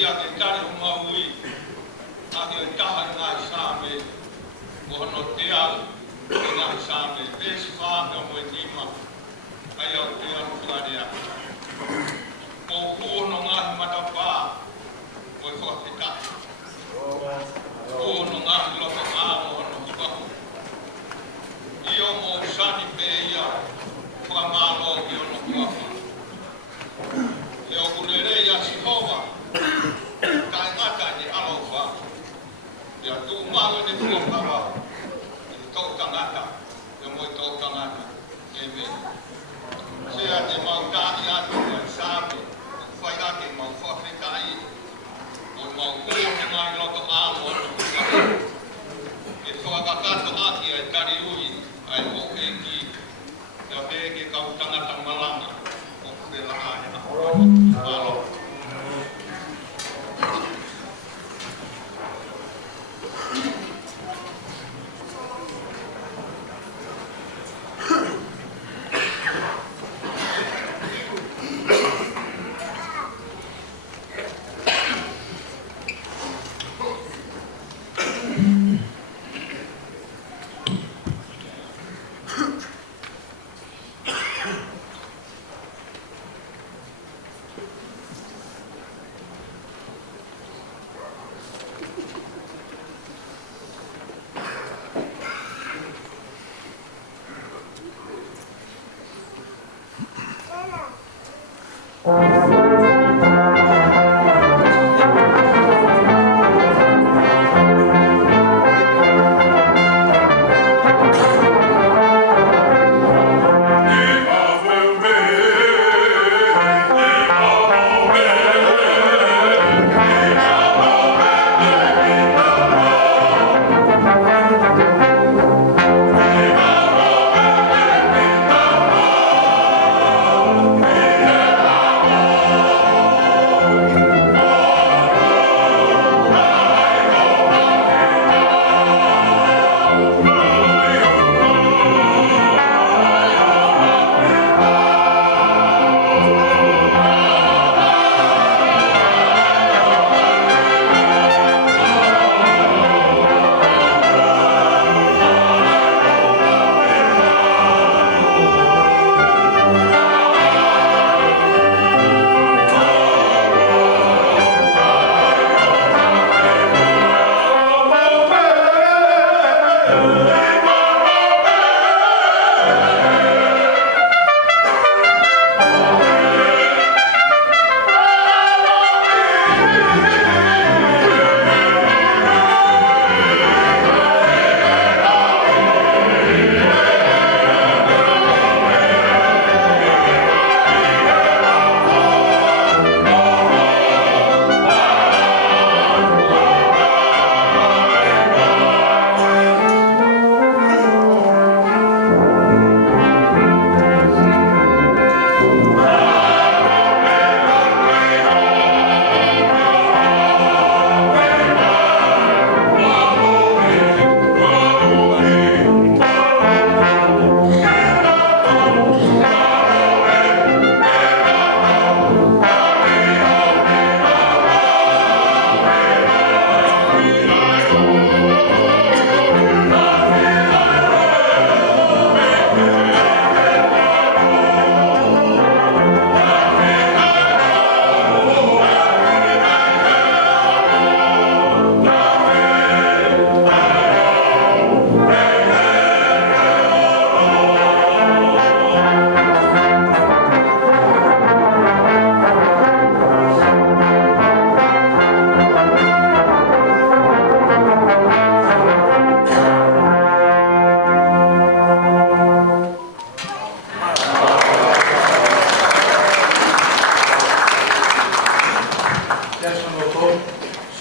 ia ke kare o maui, a ke kaha ngā sāme, o hono te au, i ngā sāme, pēsi whānga mo e tima, ai au te au whare a. O kōno ngāhi matapā, o e whakatekahi. Kōno ngāhi loko āmo hono hiwahu. Io mo sani pe ia, whakamālo i ono kuaha. E o kulere ia Sihova, kai ngata ni alofa. Ia tu mawe ni kuaha, i tau tangata, e mo i tau tangata. Amen. Sea te mau tāhi atu e sāme, whai ake mau whawhekai, o mau kōne ngai loto